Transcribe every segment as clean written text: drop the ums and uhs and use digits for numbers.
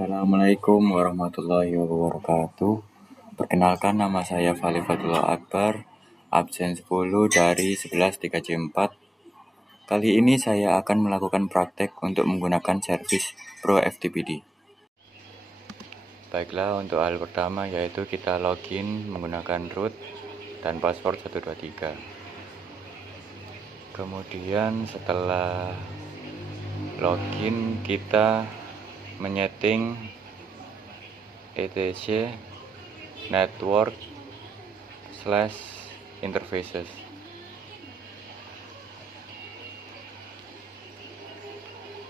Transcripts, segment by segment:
Assalamualaikum warahmatullahi wabarakatuh. Perkenalkan, nama saya Fali Fadlullah Akbar, absen 10 dari 11 3C4. Kali ini saya akan melakukan praktek untuk menggunakan servis Pro FTPD. Baiklah, untuk hal pertama yaitu kita login menggunakan root dan password 123. Kemudian setelah login kita menyeting etc network/interfaces.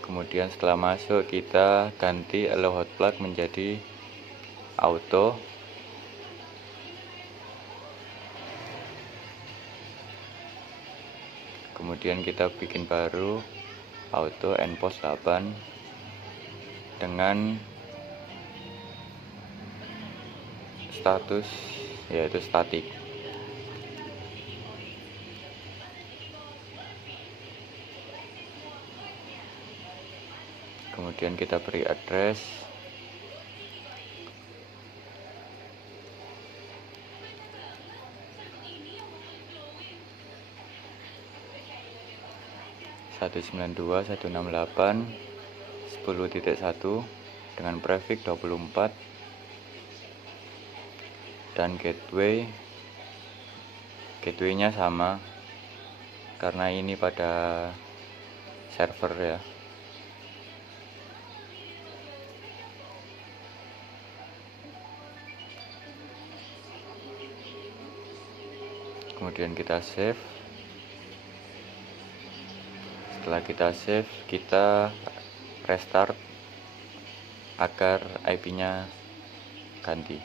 Kemudian setelah masuk kita ganti allow hotplug menjadi auto. Kemudian kita bikin baru auto endpost 8 dengan status yaitu static. Kemudian kita beri address (192.168.10.1) dengan prefix 24 dan gateway-nya sama karena ini pada server ya. Kemudian kita save. Setelah kita save, kita restart agar IP-nya ganti.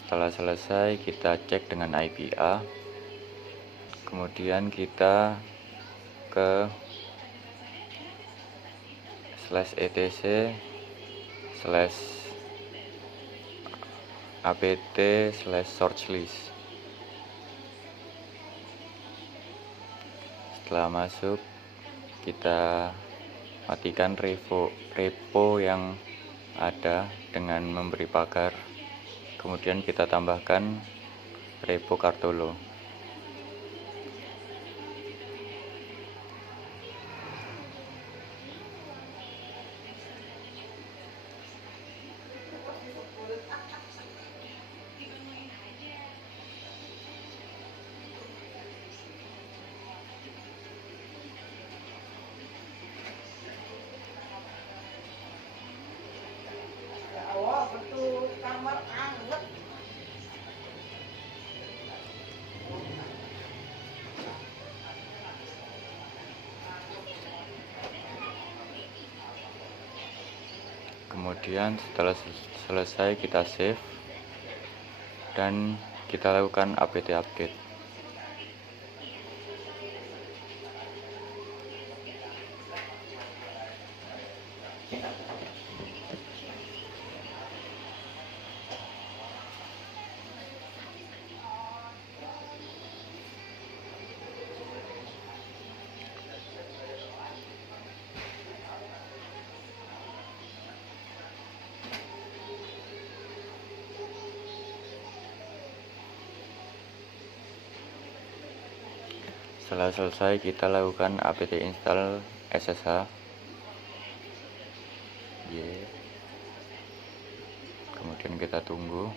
Setelah selesai, kita cek dengan IP A. Kemudian kita ke /etc/apt/searchlist. Setelah masuk, kita matikan repo yang ada dengan memberi pagar. Kemudian kita tambahkan repo Kartolo. Kemudian setelah selesai kita save dan kita lakukan apt update. Setelah selesai, kita lakukan apt install SSH. Kemudian kita tunggu.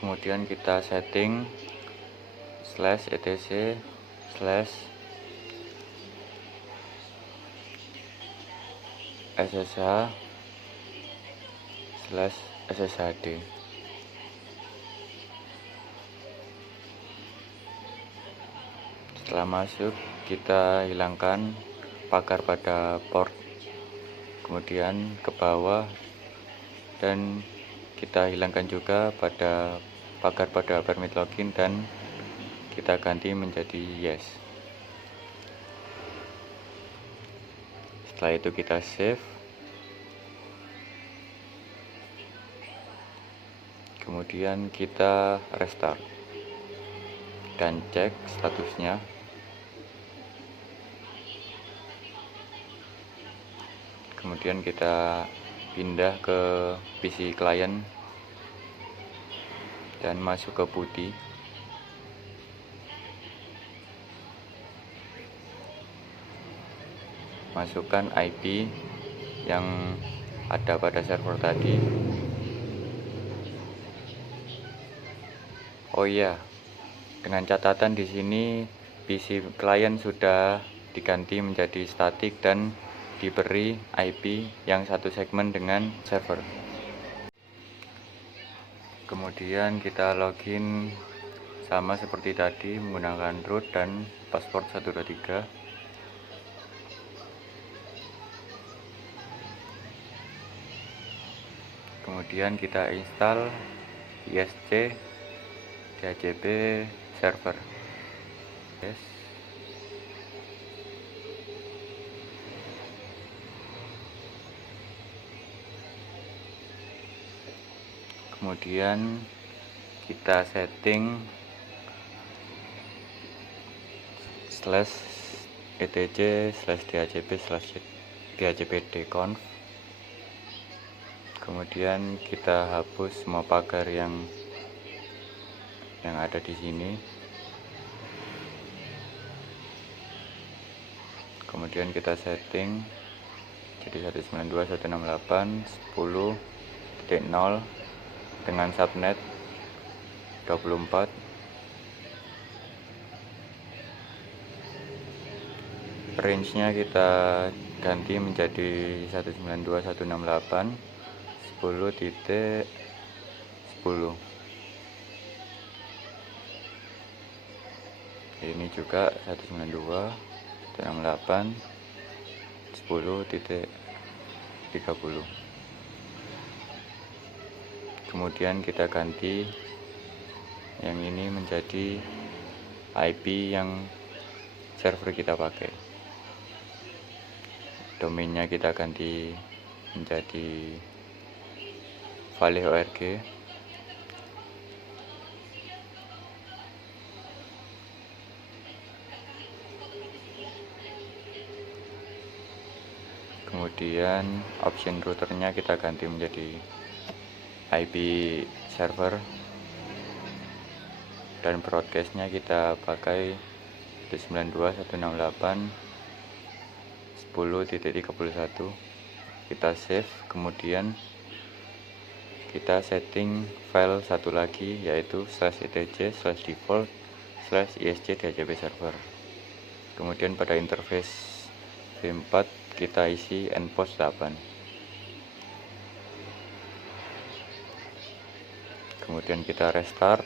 Kemudian kita setting /etc/ssh/sshd. Setelah masuk, kita hilangkan pagar pada port, kemudian ke bawah, dan kita hilangkan juga pada pagar pada permit login dan kita ganti menjadi yes. Setelah itu kita save, kemudian kita restart dan cek statusnya. Kemudian kita pindah ke PC klien dan masuk ke PuTTY. Masukkan IP yang ada pada server tadi. Oh iya, dengan catatan di sini PC klien sudah diganti menjadi statik dan diberi IP yang satu segmen dengan server. Kemudian kita login sama seperti tadi menggunakan root dan password 123. Kemudian kita install ISC DHCP server. Yes. Kemudian kita setting /etc/dhcp/dhcpdconf. Kemudian kita hapus semua pagar yang ada di sini. Kemudian kita setting jadi 192.168.10.0 dengan subnet 24. Range-nya kita ganti menjadi 192.168.10.10. Ini juga 192.168.10.30. Kemudian kita ganti yang ini menjadi IP yang server kita pakai. Domainnya kita ganti menjadi valeh.org. Kemudian option routernya kita ganti menjadi IP server, dan broadcastnya kita pakai 192.168.10.31. Kita save, kemudian kita setting file satu lagi yaitu /etc/default/isc/dhcp server. Kemudian pada interface v4 kita isi endpost 8. Kemudian kita restart.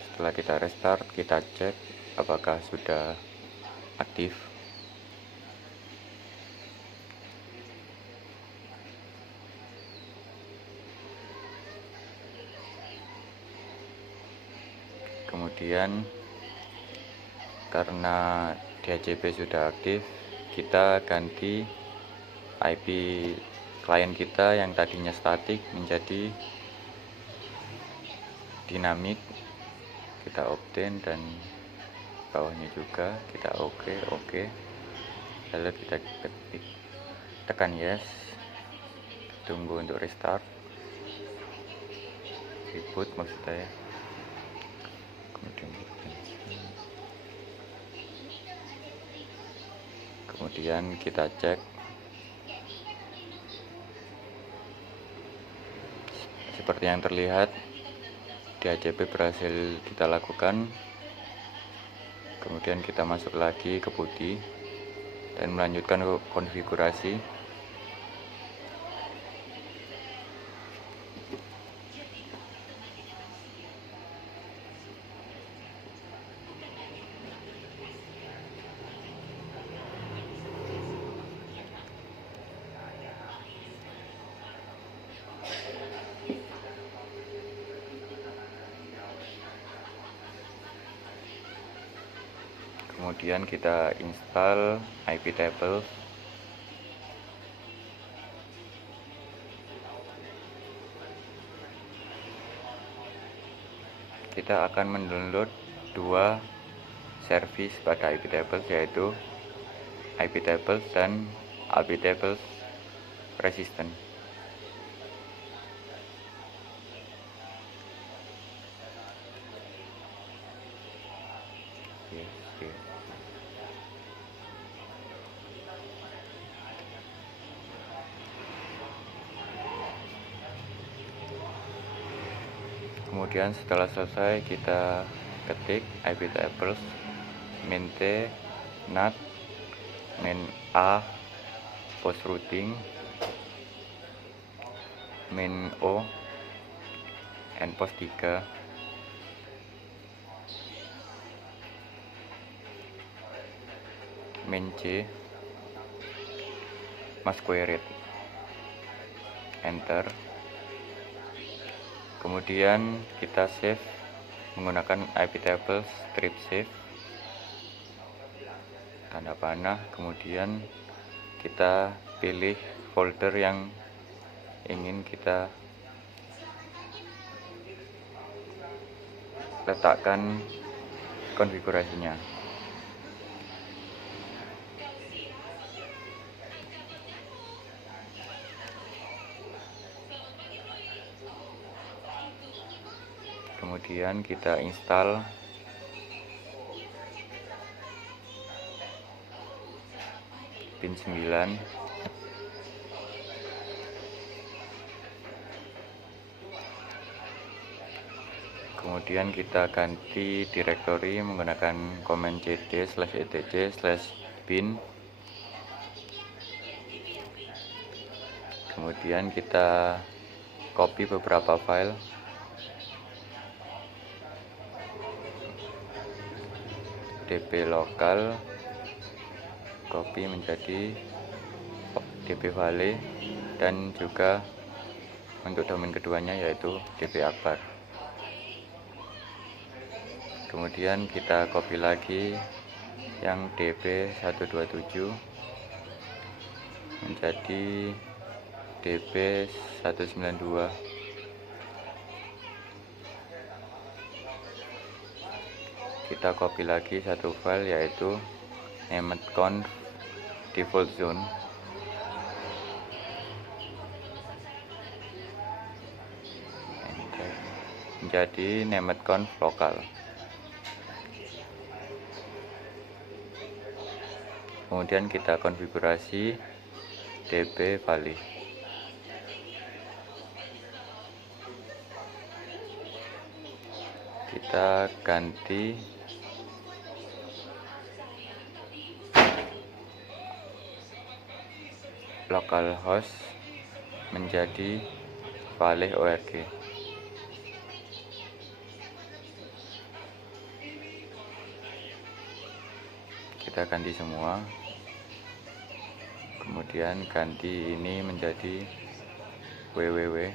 Setelah kita restart, kita cek apakah sudah aktif. Kemudian karena DHCP sudah aktif, kita ganti IP klien kita yang tadinya statik menjadi dinamik. Kita obtain dan bawahnya juga kita oke. Lalu kita tekan yes, tunggu untuk restart, reboot maksud saya. Kemudian kita cek seperti yang terlihat, DHCP berhasil kita lakukan. Kemudian kita masuk lagi ke PuTTY dan melanjutkan konfigurasi. Kemudian kita install iptable. Kita akan mendownload dua service pada iptable, yaitu iptable dan iptable resistant. Kemudian setelah selesai kita ketik iptables min t nat min a post routing min o and post 3 min c mas query enter. Kemudian kita save menggunakan iptable strip save tanda panah. Kemudian kita pilih folder yang ingin kita letakkan konfigurasinya. Kemudian kita install pin 9. Kemudian kita ganti directory menggunakan command cd/etc/bin. Kemudian kita copy beberapa file. db lokal copy menjadi db valley, dan juga untuk domain keduanya yaitu db akbar. Kemudian kita copy lagi yang db127 menjadi db192. Kita copy lagi satu file yaitu named.conf default zone menjadi named.conf lokal. Kemudian kita konfigurasi db valley. Kita ganti localhost menjadi valley org. Kita ganti semua. Kemudian ganti ini menjadi www.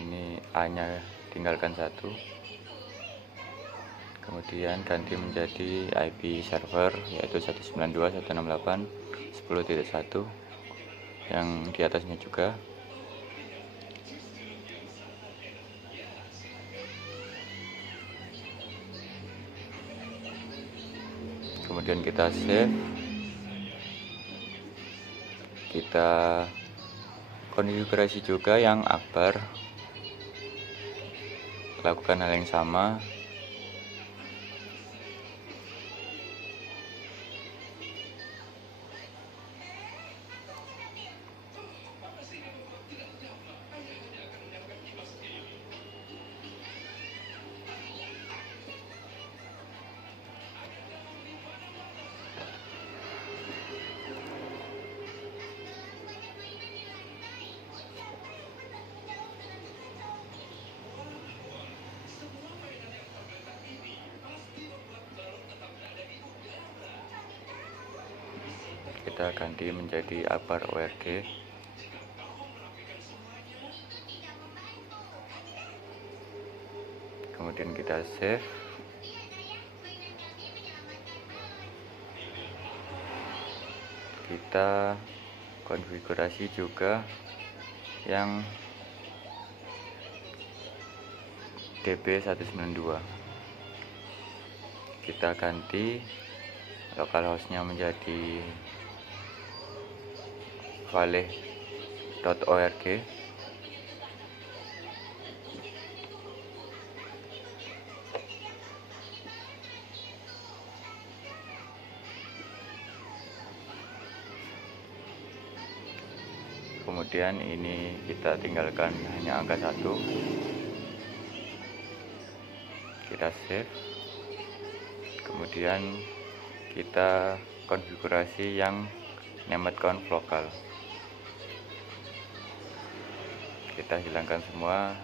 Ini a nya tinggalkan satu. Kemudian ganti menjadi IP server yaitu 192.168.10.1 yang di atasnya juga. Kemudian kita save. Kita konfigurasi juga yang akbar. Lakukan hal yang sama. Kita ganti menjadi akbar org. Kemudian kita save. kita konfigurasi juga yang DB192. Kita ganti localhost-nya menjadi valeh.org. Kemudian ini kita tinggalkan hanya angka 1. Kita save. Kemudian kita konfigurasi yang named.conf lokal. Kita hilangkan semua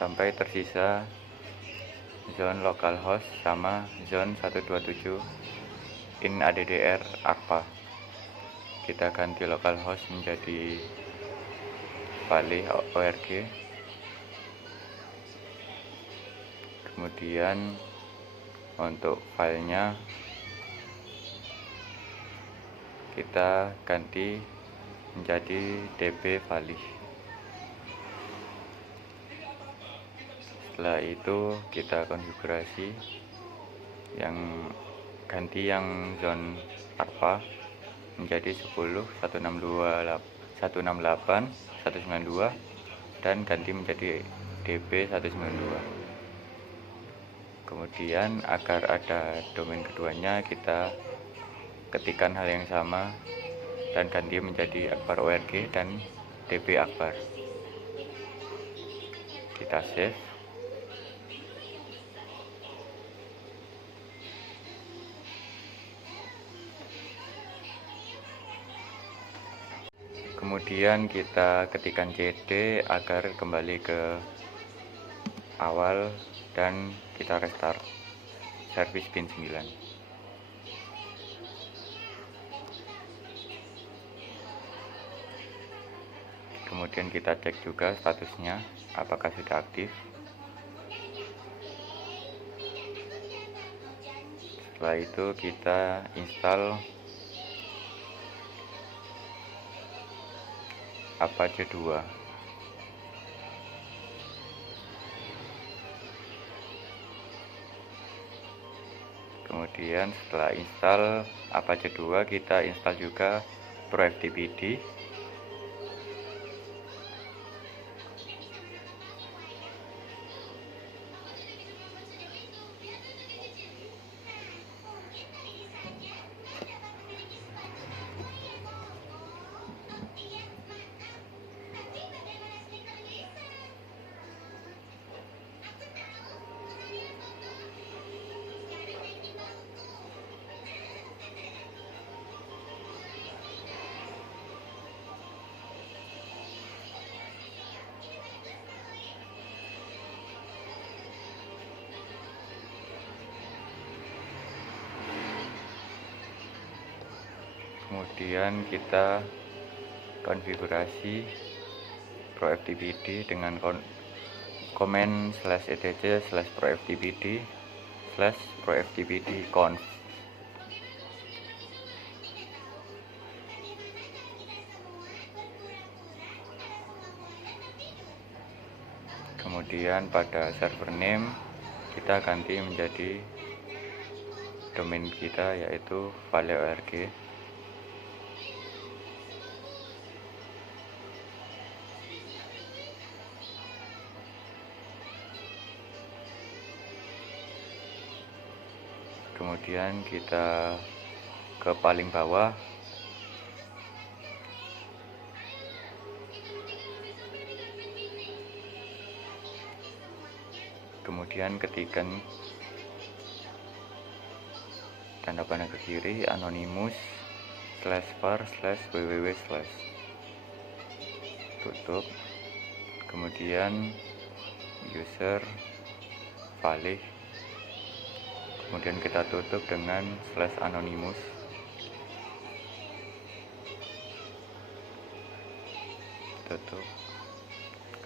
sampai tersisa zone localhost sama zone 127 in addr akpa. Kita ganti localhost menjadi valeh.org. Kemudian untuk filenya kita ganti menjadi db valeh. Setelah itu kita konfigurasi yang ganti yang zone akpa menjadi 10, 168, 192 dan ganti menjadi db192. Kemudian agar ada domain keduanya kita ketikkan hal yang sama dan ganti menjadi akbar.org dan db akbar. Kita save. Kemudian kita ketikkan cd agar kembali ke awal dan kita restart service pin 9. Kemudian kita cek juga statusnya apakah sudah aktif. Setelah itu kita install Apache 2. Kemudian setelah install Apache 2 kita install juga ProFTPD. Kemudian kita konfigurasi ProFTPD dengan command /etc/proftpd/proftpd-conf. Kemudian pada server name kita ganti menjadi domain kita yaitu valeh.org. Kemudian kita ke paling bawah, kemudian ketikkan tanda panah ke kiri anonymous/var/www/ tutup. Kemudian user valeh, kemudian kita tutup dengan /anonymous. Tutup.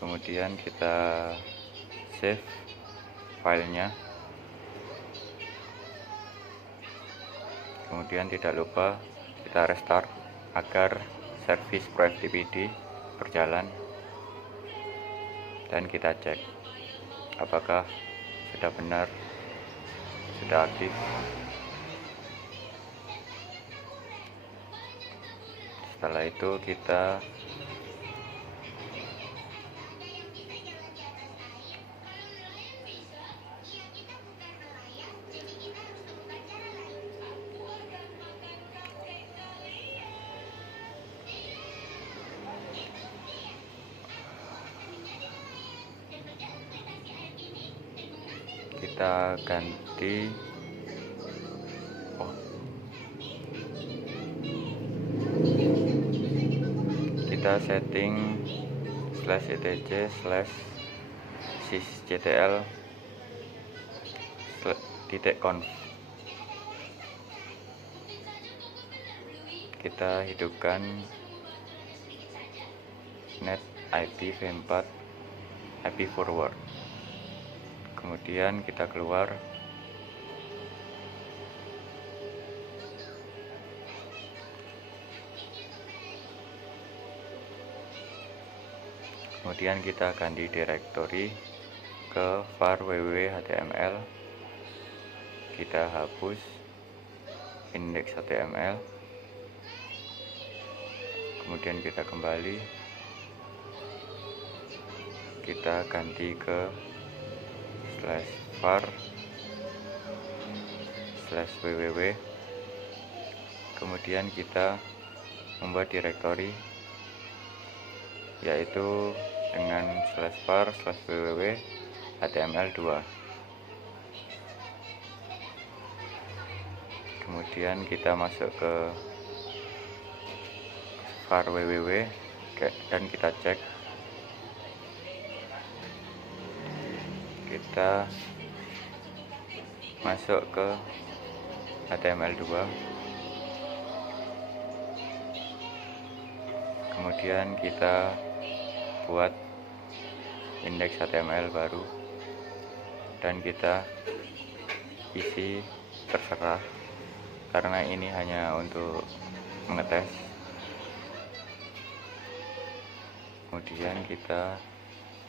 Kemudian kita save filenya. Kemudian tidak lupa kita kita restart agar servis ProFTPD berjalan, dan kita cek apakah sudah benar, sudah aktif. Setelah itu kita ganti kita setting /etc/sysctl .conf. Kita hidupkan net IPv4 IP forward, kemudian kita keluar, kemudian kita ganti direktori ke var www.html, kita hapus index.html, kemudian kita kembali, kita ganti ke /var/www, kemudian kita membuat direktori yaitu dengan /var/www html2. Kemudian kita masuk ke var www dan kita cek, kita masuk ke html2, kemudian kita buat indeks HTML baru dan kita isi terserah, karena ini hanya untuk mengetes. Kemudian kita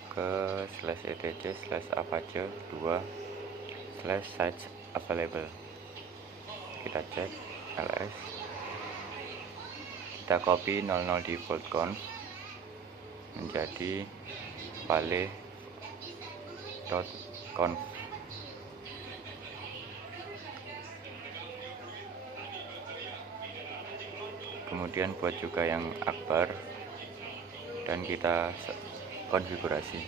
ke /etc/apache2/sites available, kita cek ls, kita copy 00 default conf menjadi vale.conf. Kemudian buat juga yang akbar dan kita konfigurasi.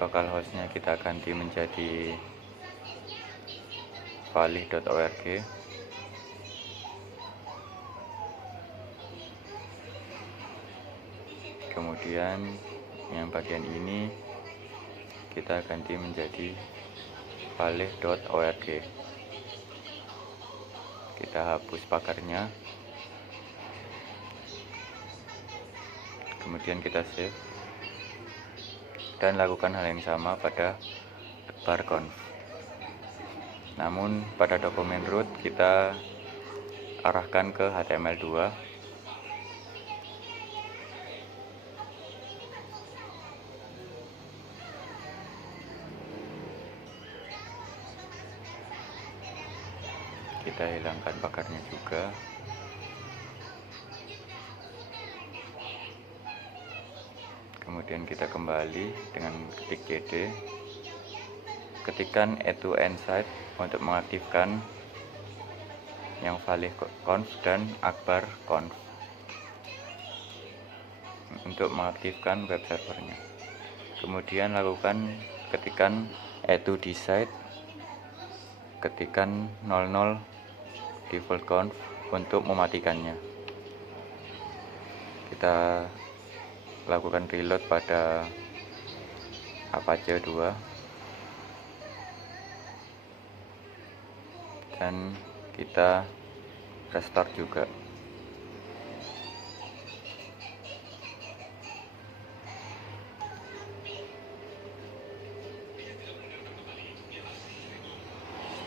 Localhostnya kita ganti menjadi vale.org. Kemudian yang bagian ini kita ganti menjadi vale.org. Kita hapus pakarnya, kemudian kita save dan lakukan hal yang sama pada akbar.conf. Namun pada dokumen root kita arahkan ke HTML2. Kita hilangkan pakarnya juga. Kemudian kita kembali dengan ketik cd, ketikkan add to end site untuk mengaktifkan yang vale.conf dan akbar.conf untuk mengaktifkan web servernya. Kemudian ketikkan add to this site, ketikkan 00 default conf untuk mematikannya. Kita lakukan reload pada Apache 2 dan kita restart juga.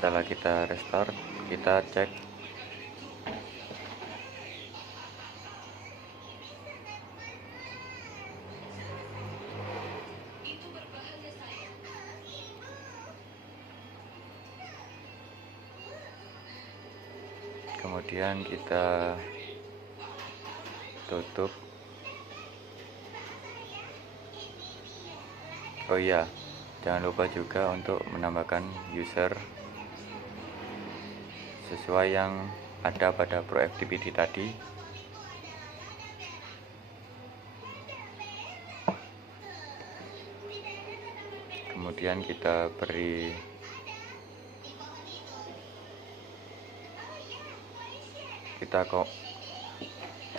Setelah kita restart, kita cek kemudian kita tutup. Oh iya, jangan lupa juga untuk menambahkan user sesuai yang ada pada proactivity tadi. Kemudian kita beri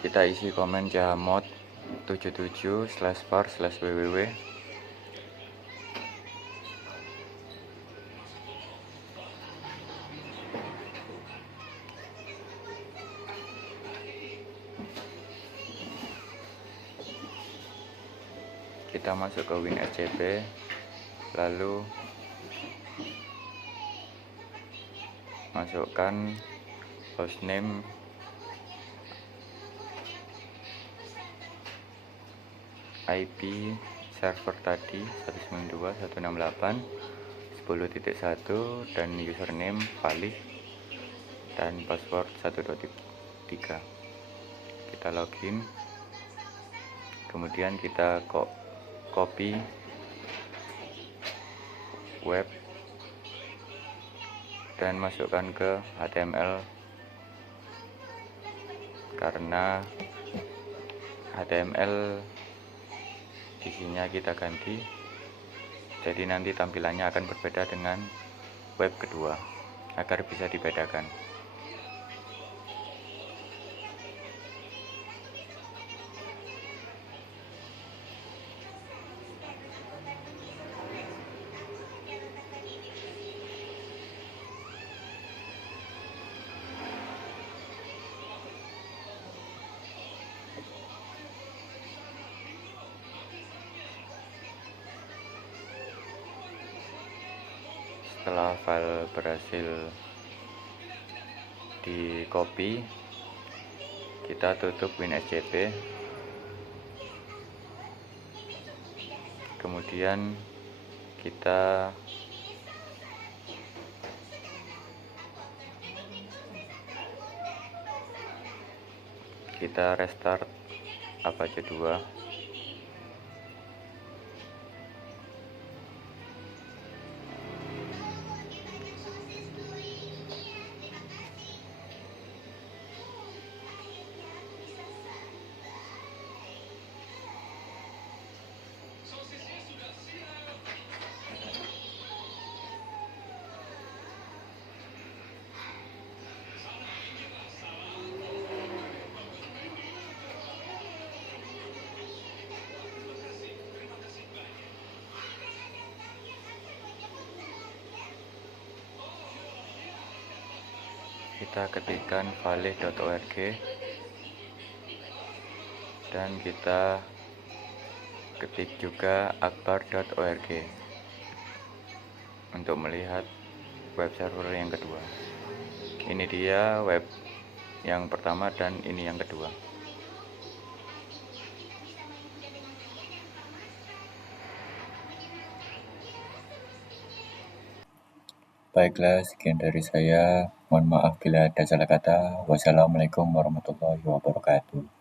kita isi komen chmod 77/var/www. Kita masuk ke WinSCP, lalu masukkan hostname IP server tadi 192.168.10.1 dan username Valih dan password 123. Kita login, kemudian kita copy web dan masukkan ke HTML, karena HTML isinya kita ganti, jadi nanti tampilannya akan berbeda dengan web kedua agar bisa dibedakan. Setelah file berhasil di copy, kita tutup WinSCP, kemudian kita restart Apache 2. Kita ketikkan valih.org dan kita ketik juga akbar.org untuk melihat web server yang kedua. Ini dia web yang pertama dan ini yang kedua. Baiklah, sekian dari saya. Mohon maaf bila ada salah kata. Wassalamualaikum warahmatullahi wabarakatuh.